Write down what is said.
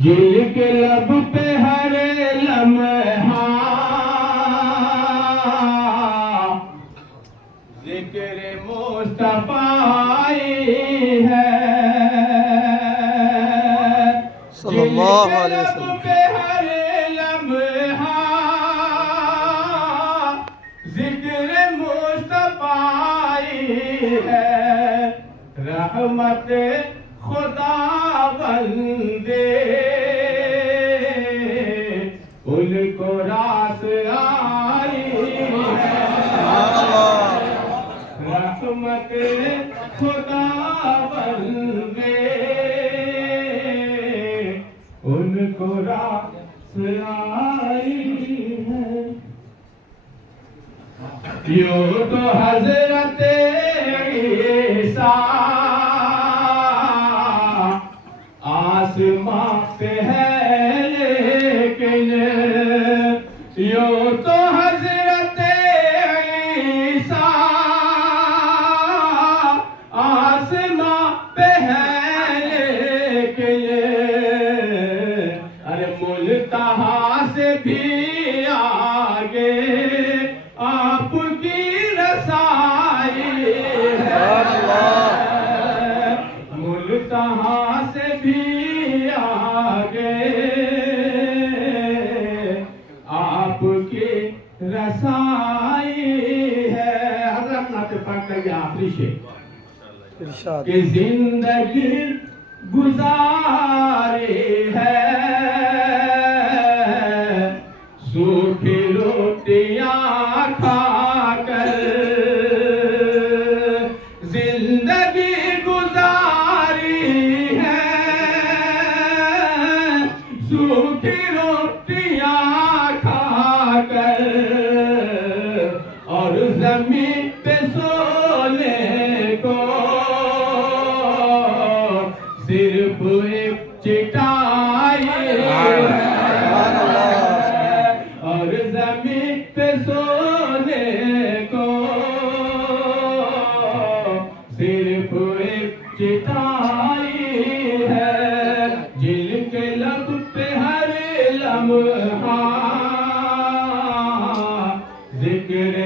جل کے لب پہ ہر لمحہ ذکر مصطفیٰ ہے، صلی اللہ علیہ وسلم۔ جل کے لب پہ ہر لمحہ ذکر مصطفیٰ ہے، رحمت خدا بندے ان کو راس آئی ہے، رحمت خدا بندے ان کو راس آئی ہے۔ یوں تو حضرت عیسیٰ آسماں پہ ہے، لیکن یوں تو حضرت عیسیٰ آسماں پہ ہے، لیکن ارے ملتہا سے بھی آگے آپ کی رسائی ہے، ملتہا سے بھی آگے آپ کی رسائی ہے۔ حضرت نعت پاک کا یہ آخری شعر ارشاد۔ کہ زندگی گزاری ہے سوکھی روٹیاں کھا کر، زندگی گزاری ہے سوکھی روٹیاں کھا کر، اور زمین پہ سونے کو صرف ایک چٹائی ہے، اور زمین پہ سونے کو صرف ایک چٹائی ہے، جل کے لب پہ ہر لمحہ ذکر